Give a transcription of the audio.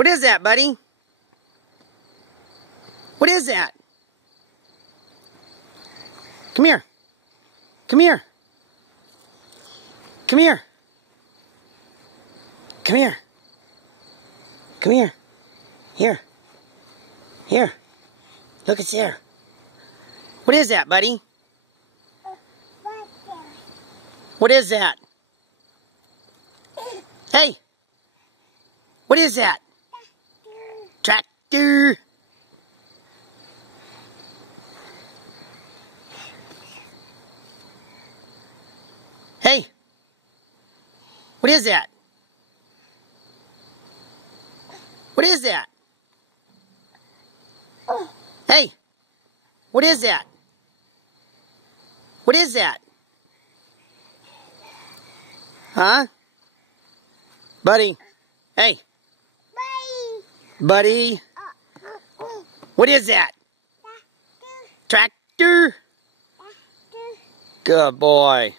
What is that, buddy? What is that? Come here. Come here. Come here. Come here. Come here. Here. Here. Look, it's there. What is that, buddy? What is that? Hey! What is that? Tractor! Hey! What is that? What is that? Hey! What is that? What is that? Huh? Buddy. Hey. Buddy. What is that? Tractor? Good boy.